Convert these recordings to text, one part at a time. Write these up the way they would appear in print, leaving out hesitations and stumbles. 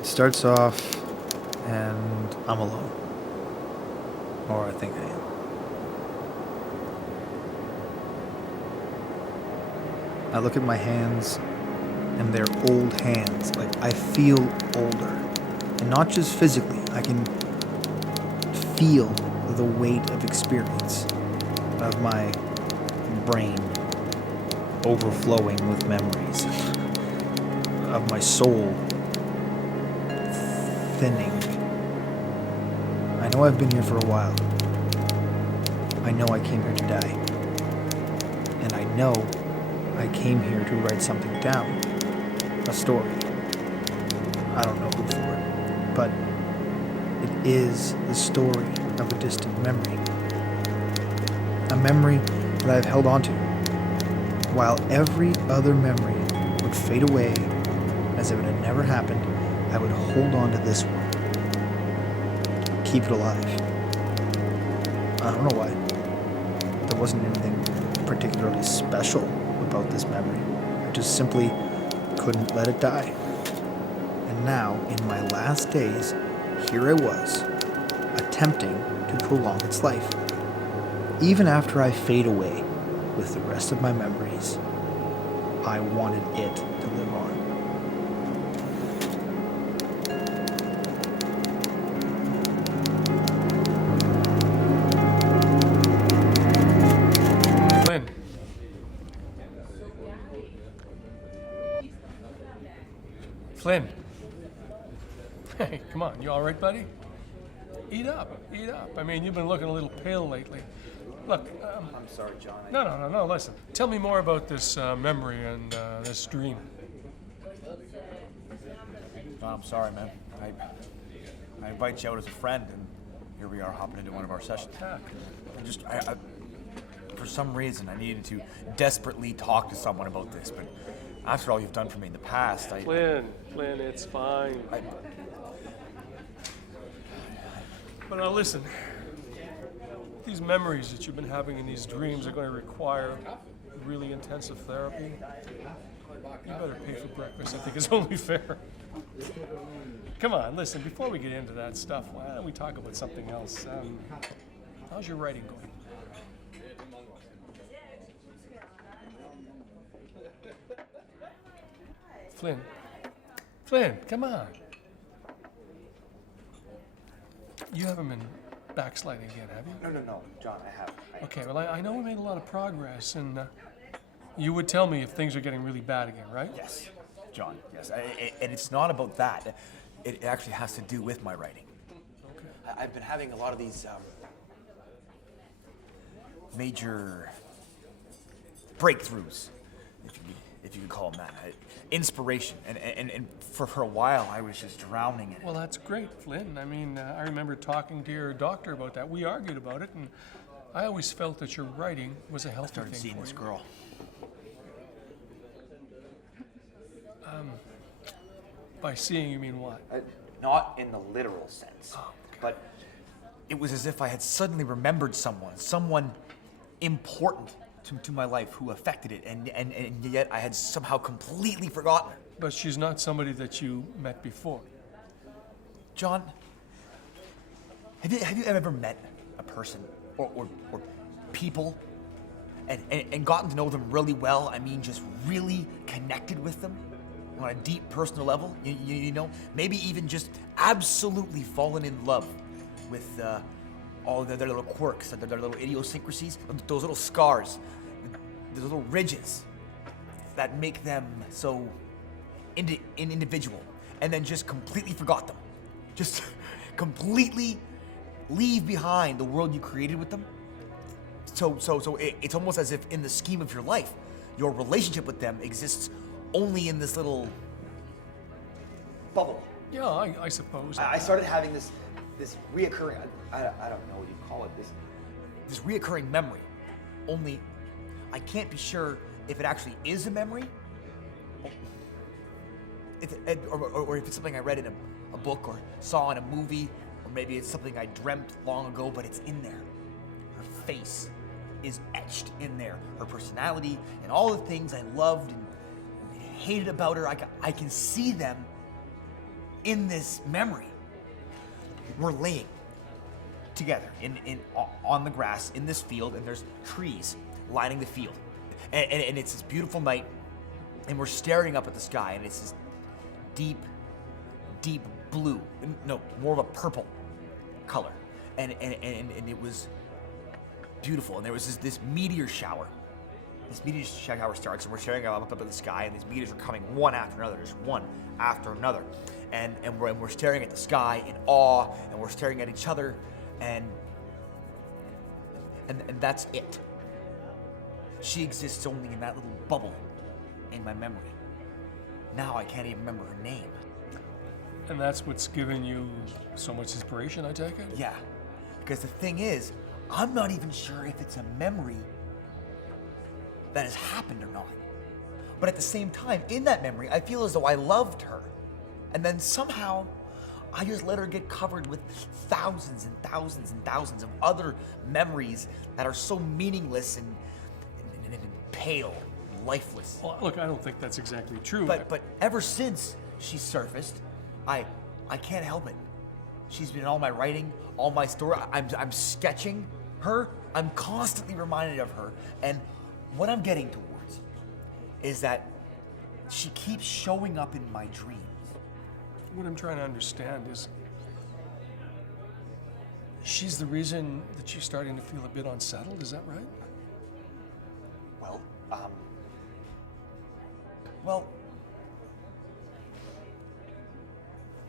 It starts off, and I'm alone. Or I think I am. I look at my hands, and they're old hands. Like, I feel older. And not just physically, I can feel the weight of experience, of my brain overflowing with memories, of my soul thinning. I know I've been here for a while. I know I came here to die. And I know I came here to write something down. A story. I don't know who for, but it is the story of a distant memory. A memory that I've held onto, while every other memory would fade away as if it had never happened. I would hold on to this one. Keep it alive. I don't know why. There wasn't anything particularly special about this memory. I just simply couldn't let it die. And now, in my last days, here I was, attempting to prolong its life. Even after I fade away with the rest of my memories, I wanted it to live on. Flynn. Flynn. Hey, come on. You all right, buddy? Eat up. Eat up. I mean, you've been looking a little pale lately. Look, I'm sorry, John. No. Listen. Tell me more about this memory and this dream. John, I'm sorry, man. I invite you out as a friend, and here we are hopping into one of our sessions. I for some reason, I needed to desperately talk to someone about this, but after all you've done for me in the past, Flynn, it's fine. But now listen, these memories that you've been having in these dreams are going to require really intensive therapy. You better pay for breakfast. I think it's only fair. Come on, listen, before we get into that stuff, why don't we talk about something else? How's your writing going? Flynn, come on. You haven't been backsliding again, have you? No, John, I have. Okay, well, I know we made a lot of progress, and you would tell me if things are getting really bad again, right? Yes, John, yes. And it's not about that. It actually has to do with my writing. Okay. I've been having a lot of these major breakthroughs, if you could call them that. Inspiration. And for a while, I was just drowning in it. Well, that's great, Flynn. I mean, I remember talking to your doctor about that. We argued about it, and I always felt that your writing was a healthy I started thing seeing for this you. girl. By seeing, you mean what? Not in the literal sense, Oh, okay. but it was as if I had suddenly remembered someone important to my life who affected it, and yet I had somehow completely forgotten her. But she's not somebody that you met before. John, have you ever met a person or people and gotten to know them really well? I mean, just really connected with them on a deep personal level? You know, maybe even just absolutely fallen in love with all their little quirks, their little idiosyncrasies, those little scars, those little ridges that make them so individual, and then just completely forgot them. Just completely leave behind the world you created with them. So it's almost as if in the scheme of your life, your relationship with them exists only in this little bubble. Yeah, I suppose. I started having this reoccurring, I don't know what you call it, this reoccurring memory. Only I can't be sure if it actually is a memory, or if it's something I read in a book or saw in a movie, or maybe it's something I dreamt long ago, but it's in there. Her face is etched in there. Her personality and all the things I loved and hated about her, I can see them in this memory. We're laying together on the grass in this field, and there's trees lining the field. And it's this beautiful night, and we're staring up at the sky, and it's this deep, deep blue. No, more of a purple color. And it was beautiful. And there was this meteor shower. This meteor shower starts, and we're staring up at the sky, and these meteors are coming one after another, just one after another. And we're staring at the sky in awe, and we're staring at each other, and that's it. She exists only in that little bubble in my memory. Now I can't even remember her name. And that's what's given you so much inspiration, I take it? Yeah, because the thing is, I'm not even sure if it's a memory that has happened or not. But at the same time, in that memory, I feel as though I loved her. And then somehow, I just let her get covered with thousands and thousands and thousands of other memories that are so meaningless and pale, and lifeless. Well, look, I don't think that's exactly true. But ever since she surfaced, I can't help it. She's been in all my writing, all my story. I'm sketching her. I'm constantly reminded of her. And what I'm getting towards is that she keeps showing up in my dreams. What I'm trying to understand is, she's the reason that you're starting to feel a bit unsettled, is that right? Well,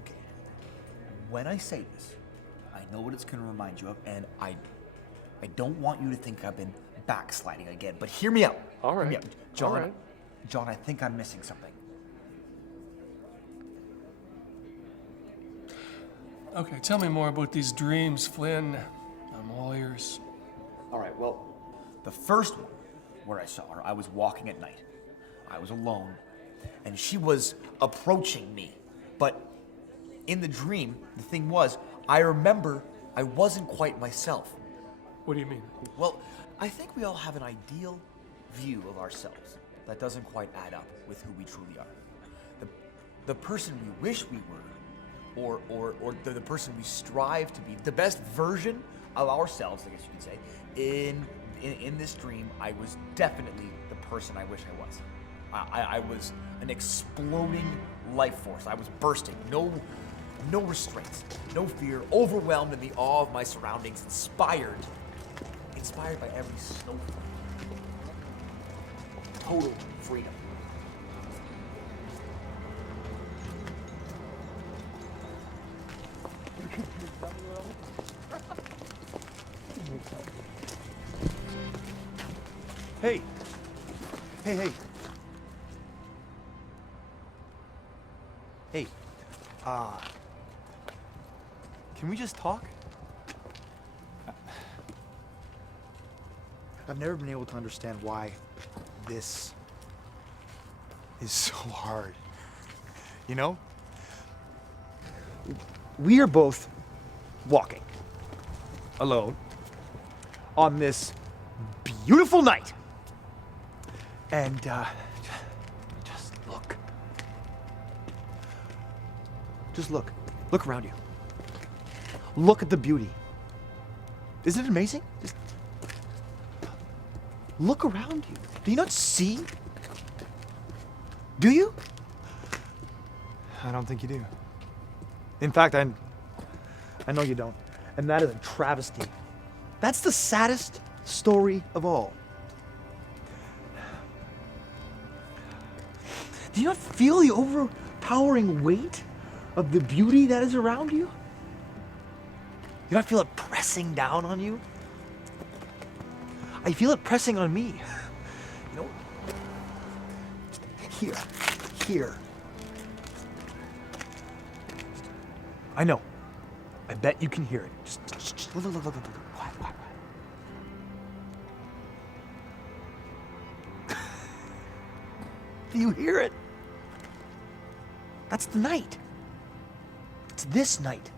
okay. When I say this, I know what it's going to remind you of, and I don't want you to think I've been backsliding again. But hear me out. All right. Hear me out. John. All right. John, I think I'm missing something. Okay, tell me more about these dreams, Flynn. I'm all ears. All right. Well, the first one where I saw her, I was walking at night. I was alone, and she was approaching me. But in the dream, the thing was, I remember I wasn't quite myself. What do you mean? Well, I think we all have an ideal view of ourselves that doesn't quite add up with who we truly are. The person we wish we were, or the person we strive to be, the best version of ourselves, I guess you could say. In this dream, I was definitely the person I wish I was. I was an exploding life force. I was bursting. No restraints, no fear, overwhelmed in the awe of my surroundings, inspired by every snowflake. Total freedom. Hey. Hey. Hey. Can we just talk? I've never been able to understand why this is so hard. You know? We are both walking alone on this beautiful night. And just look. Just look. Look around you. Look at the beauty. Isn't it amazing? Just look around you. Do you not see? Do you? I don't think you do. In fact, I know you don't. And that is a travesty. That's the saddest story of all. Do you not feel the overpowering weight of the beauty that is around you? You not feel it pressing down on you? I feel it pressing on me. You know? Here. I know. I bet you can hear it. Just look. Quiet. Do you hear it? That's the night. It's this night.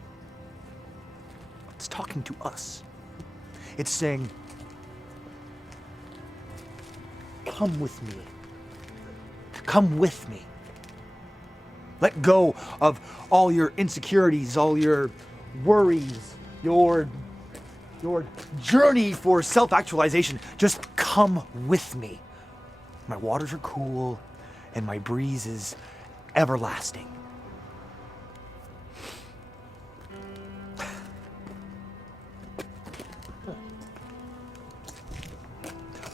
It's talking to us. It's saying, come with me. Come with me. Let go of all your insecurities, all your worries, your journey for self-actualization. Just come with me. My waters are cool, and my breeze is everlasting.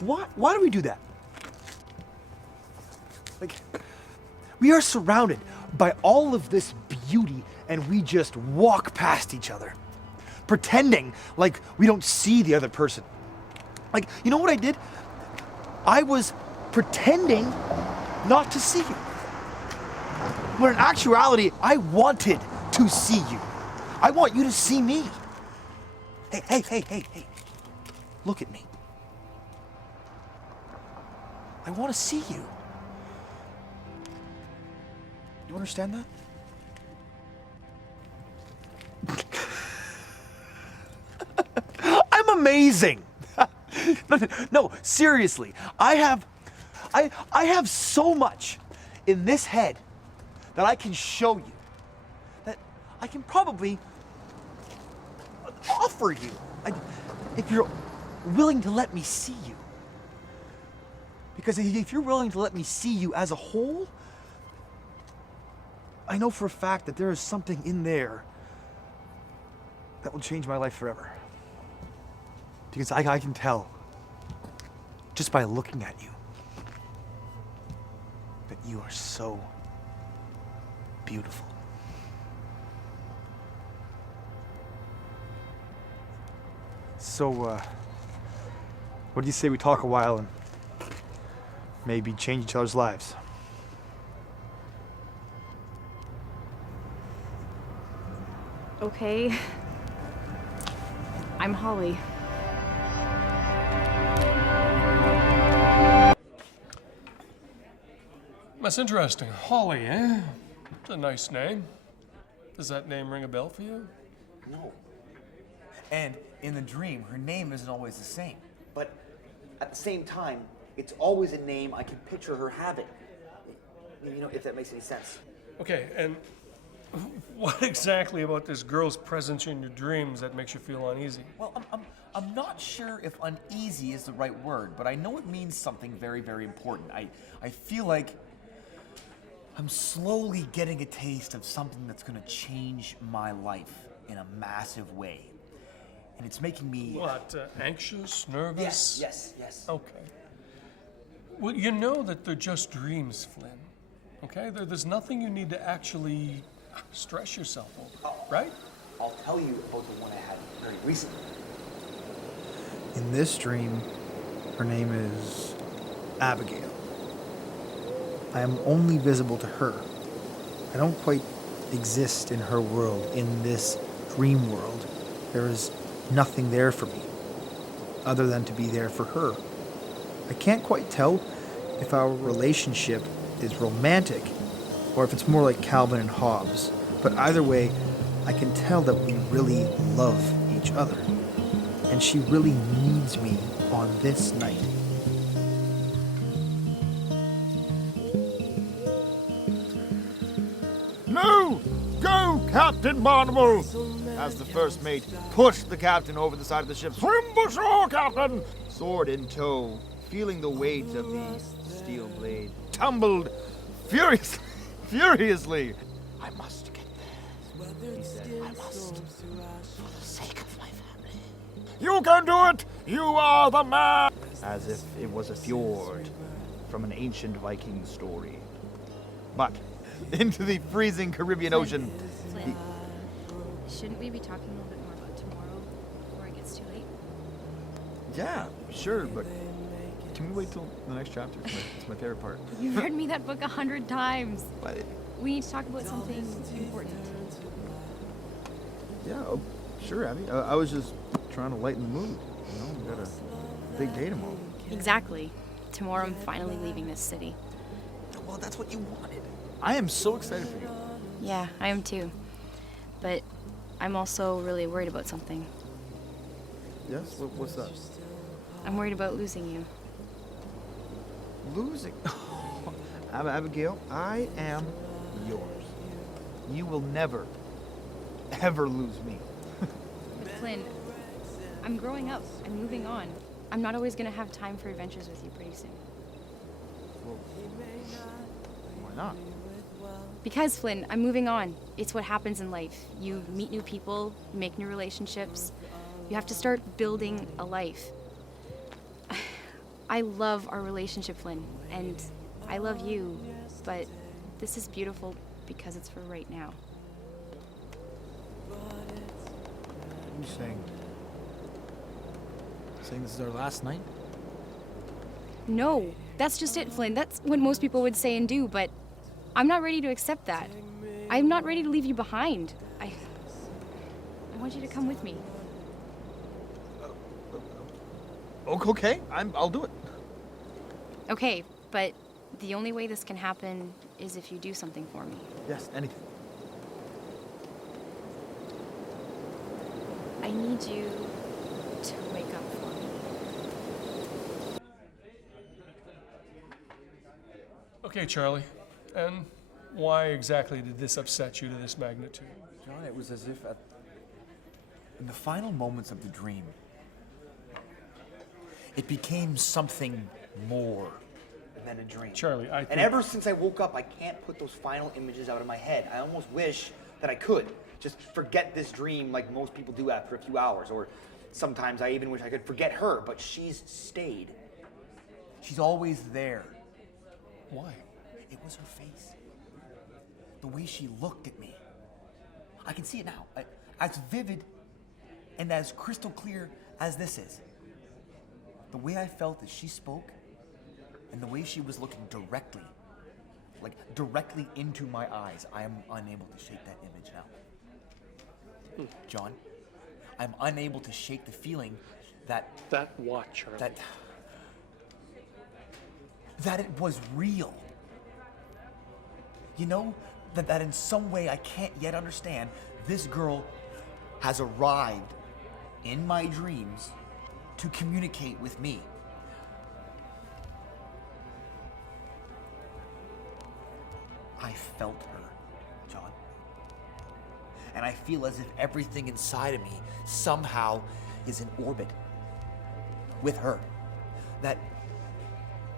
Why do we do that? Like, we are surrounded by all of this beauty, and we just walk past each other, pretending like we don't see the other person. Like, you know what I did? I was pretending not to see you. When in actuality, I wanted to see you. I want you to see me. Hey. Look at me. I want to see you. You understand that? I'm amazing. No, seriously. I have so much in this head that I can show you, that I can probably offer you, if you're willing to let me see you. Because if you're willing to let me see you as a whole, I know for a fact that there is something in there that will change my life forever. Because I can tell, just by looking at you, that you are so beautiful. So, what do you say we talk a while and maybe change each other's lives? Okay. I'm Holly. That's interesting. Holly, eh? It's a nice name. Does that name ring a bell for you? No. And in the dream, her name isn't always the same. But at the same time, it's always a name I can picture her having. You know, if that makes any sense. Okay, and what exactly about this girl's presence in your dreams that makes you feel uneasy? Well, I'm not sure if uneasy is the right word, but I know it means something very, very important. I feel like I'm slowly getting a taste of something that's gonna change my life in a massive way. And it's making me... What, anxious, nervous? Yes. Okay. Well, you know that they're just dreams, Flynn. Okay? There's nothing you need to actually stress yourself over, right? I'll tell you about the one I had very recently. In this dream, her name is Abigail. I am only visible to her. I don't quite exist in her world, in this dream world. There is nothing there for me, other than to be there for her. I can't quite tell if our relationship is romantic or if it's more like Calvin and Hobbes, but either way, I can tell that we really love each other, and she really needs me on this night. No! Go, Captain Barnable! As the first mate pushed the captain over the side of the ship. Swim ashore, Captain! Sword in tow, feeling the weight of the steel blade, tumbled furiously. I must get there, he said. I must, for the sake of my family. You can do it! You are the man! As if it was a fjord from an ancient Viking story. But into the freezing Caribbean Ocean. Flynn, shouldn't we be talking a little bit more about tomorrow before it gets too late? Yeah, sure, but can we wait till the next chapter? It's my favorite part. You've read me that book 100 times. But We need to talk about something important. yeah, oh, sure, Abby. I was just trying to lighten the mood. You know, we got a big day tomorrow. Exactly. Tomorrow I'm finally leaving this city. Well, that's what you wanted. I am so excited for you. Yeah, I am too. But I'm also really worried about something. Yes? What's that? I'm worried about losing you. Losing. Abigail, I am yours. You will never, ever lose me. But Flynn, I'm growing up. I'm moving on. I'm not always gonna have time for adventures with you pretty soon. Well, why not? Because, Flynn, I'm moving on. It's what happens in life. You meet new people, you make new relationships. You have to start building a life. I love our relationship, Flynn, and I love you, but this is beautiful because it's for right now. What are you saying? Saying this is our last night? No, that's just it, Flynn. That's what most people would say and do, but I'm not ready to accept that. I'm not ready to leave you behind. I want you to come with me. Okay, I'll do it. Okay, but the only way this can happen is if you do something for me. Yes, anything. I need you to wake up for me. Okay, Charlie. And why exactly did this upset you to this magnitude? John, it was as if in the final moments of the dream, it became something more than a dream. Charlie, I think... And ever since I woke up, I can't put those final images out of my head. I almost wish that I could just forget this dream like most people do after a few hours. Or sometimes I even wish I could forget her, but she's stayed. She's always there. Why? It was her face. The way she looked at me. I can see it now. As vivid and as crystal clear as this is. The way I felt as she spoke, and the way she was looking directly into my eyes, I am unable to shake that image now. John, I'm unable to shake the feeling that... That what, Charlie? That it was real. You know, that in some way I can't yet understand, this girl has arrived in my dreams to communicate with me. I felt her, John. And I feel as if everything inside of me somehow is in orbit with her. That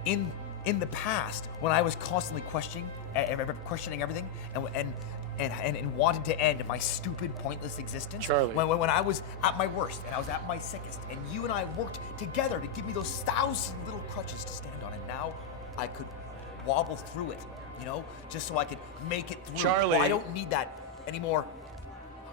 in the past, when I was constantly questioning everything and wanted to end my stupid, pointless existence. Charlie. When I was at my worst and I was at my sickest, and you and I worked together to give me those 1,000 little crutches to stand on, and now I could wobble through it, you know, just so I could make it through. Charlie. Well, I don't need that anymore.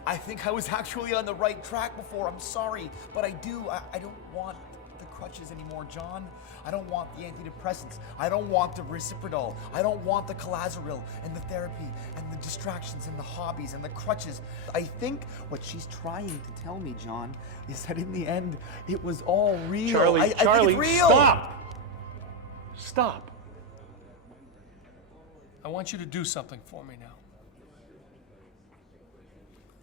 I think I was actually on the right track before. I'm sorry, but I do. I don't want the crutches anymore, John. I don't want the antidepressants. I don't want the Reciprocol. I don't want the Calazaril and the therapy and the distractions and the hobbies and the crutches. I think what she's trying to tell me, John, is that in the end, it was all real. Charlie, I think Charlie, it's real. Stop. I want you to do something for me now.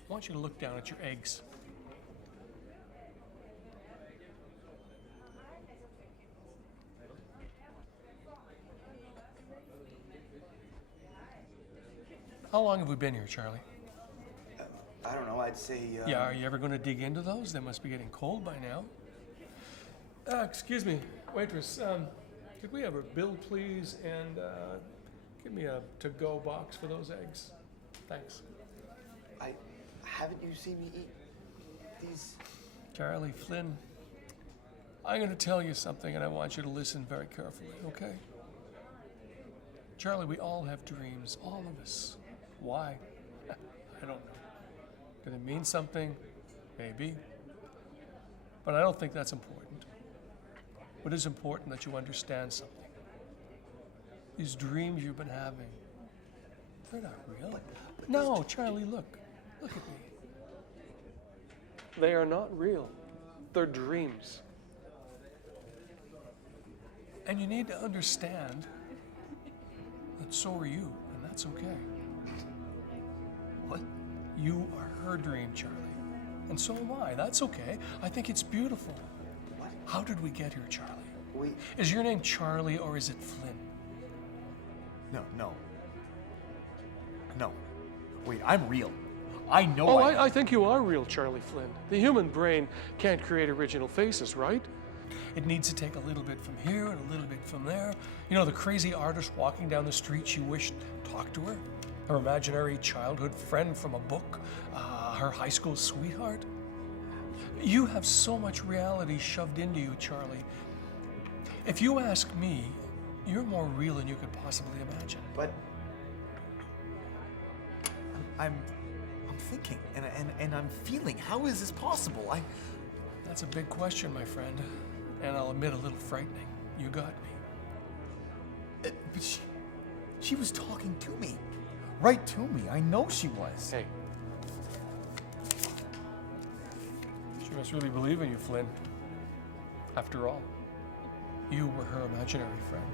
I want you to look down at your eggs. How long have we been here, Charlie? I don't know, I'd say... Yeah, are you ever going to dig into those? They must be getting cold by now. Excuse me, waitress. Could we have a bill, please, and give me a to-go box for those eggs? Thanks. Haven't you seen me eat these? Charlie, Flynn, I'm going to tell you something, and I want you to listen very carefully, okay? Charlie, we all have dreams, all of us. Why? I don't know. Do they mean something? Maybe. But I don't think that's important. What is important that you understand something. These dreams you've been having, they're not real. No, Charlie, look. Look at me. They are not real. They're dreams. And you need to understand that so are you, and that's okay. What? You are her dream, Charlie. And so am I. That's okay. I think it's beautiful. What? How did we get here, Charlie? We... Is your name Charlie or is it Flynn? No. Wait, I'm real. I know Oh, I am. I think you are real, Charlie Flynn. The human brain can't create original faces, right? It needs to take a little bit from here and a little bit from there. You know, the crazy artist walking down the street she wished talked to her, her imaginary childhood friend from a book, her high school sweetheart. You have so much reality shoved into you, Charlie. If you ask me, you're more real than you could possibly imagine. But I'm thinking and I'm feeling. How is this possible? That's a big question, my friend. And I'll admit, a little frightening. You got me. But she was talking to me. Right to me. I know she was. Hey. She must really believe in you, Flynn. After all, you were her imaginary friend.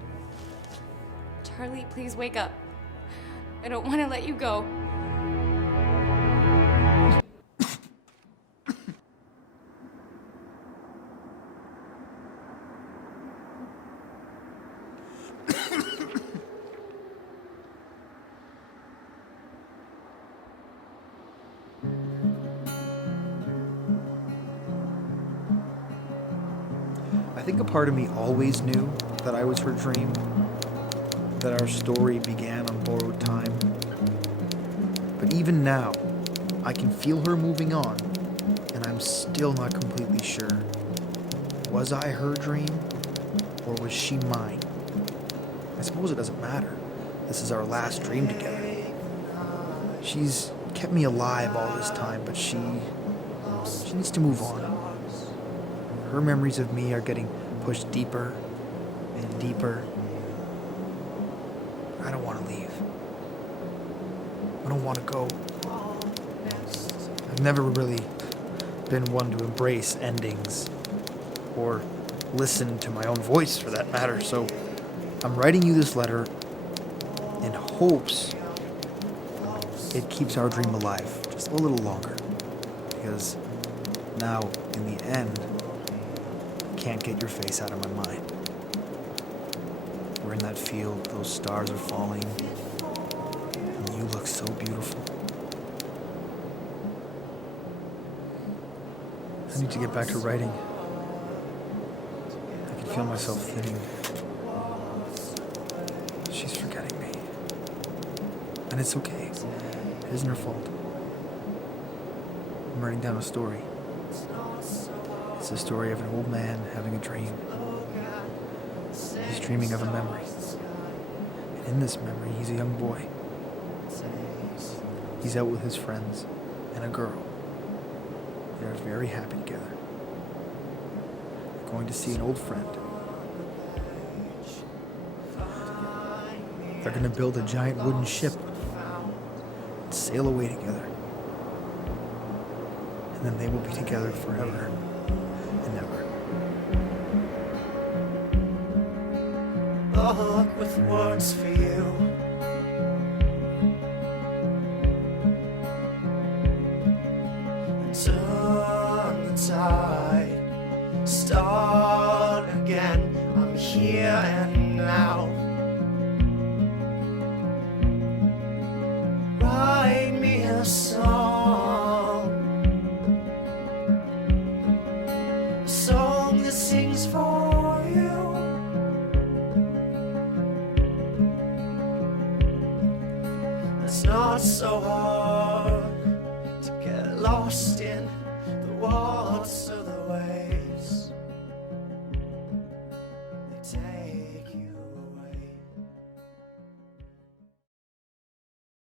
Charlie, please wake up. I don't want to let you go. I think a part of me always knew that I was her dream, that our story began on borrowed time. But even now, I can feel her moving on, and I'm still not completely sure. Was I her dream, or was she mine? I suppose it doesn't matter. This is our last dream together. She's kept me alive all this time, but she needs to move on. Her memories of me are getting pushed deeper and deeper. I don't want to leave. I don't want to go. I've never really been one to embrace endings or listen to my own voice for that matter, so I'm writing you this letter in hopes it keeps our dream alive just a little longer, because now, in the end, I can't get your face out of my mind. We're in that field, those stars are falling, and you look so beautiful. I need to get back to writing. I can feel myself thinning. She's forgetting me. And it's okay. It isn't her fault. I'm writing down a story. It's the story of an old man having a dream. He's dreaming of a memory. And in this memory, he's a young boy. He's out with his friends and a girl. They're very happy together. They're going to see an old friend. They're going to build a giant wooden ship and sail away together. And then they will be together forever and ever. Look with words for you. Turn the tide, start again. I'm here and now. Write me a song, a song that sings for you. It's not so hard to get lost in the waters of the way.